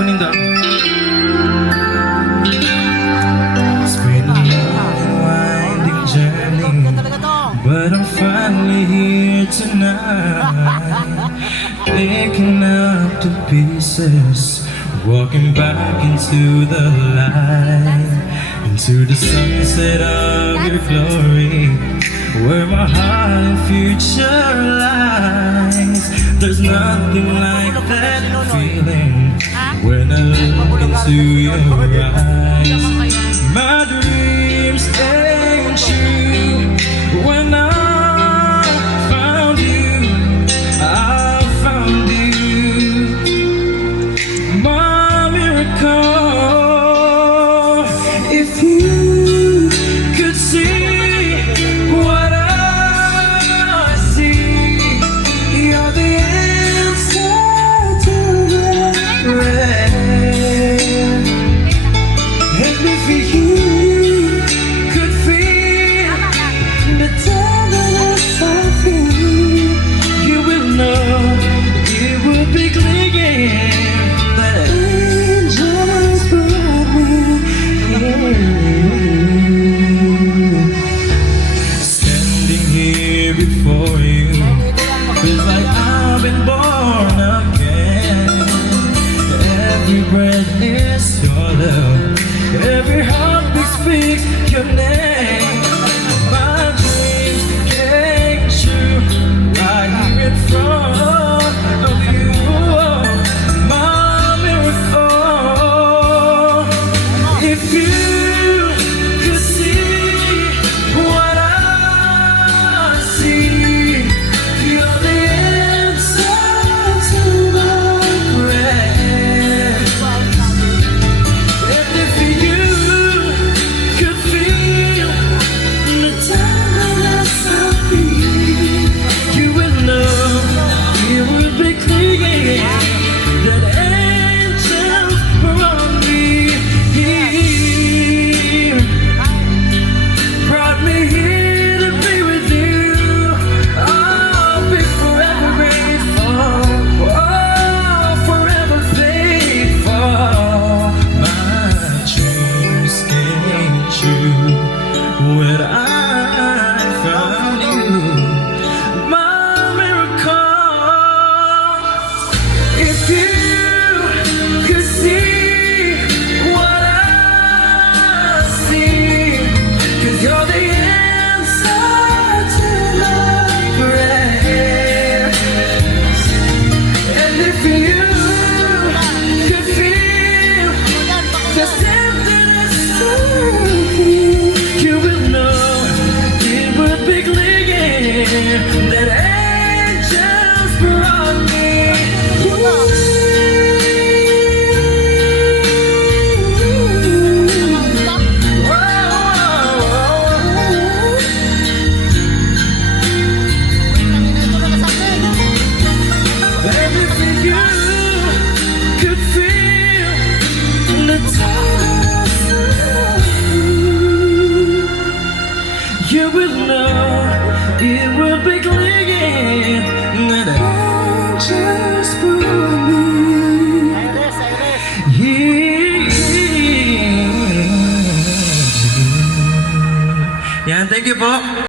kunin daw. It's been a long winding journey, but I'm finally here tonight, picking up the pieces, walking back into the light, into the sunset of your glory, where my heart and future lies. There's nothing like that feeling when I look into your eyes. My dreams came true when I found you. I found you, my miracle. If you could see what I see, you're the answer to my prayer. And if you could feel the tenderness I feel, you will know it will be clinging. The angels brought me here. Standing here before you, feels like I've been born again. Every breath is your love, every heartbeat speaks your name. My dreams came true right here in front of you, my miracle. If you could see what I see, you're the answer to my prayer. And if you could feel the tenderness I feel, you will know it will be clear that angels brought me here, brought me here to be with you. I'll be forever grateful, oh, forever faithful. My dreams came true when I found you, my miracle. If you could see what I see, 'cause you're the answer to my prayers. And if you could feel the tenderness I feel, you will know it would be clear that angels brought me And if you could feel the tenderness I feel, you will know it will be clear that angels brought me here. Yan, thank you po.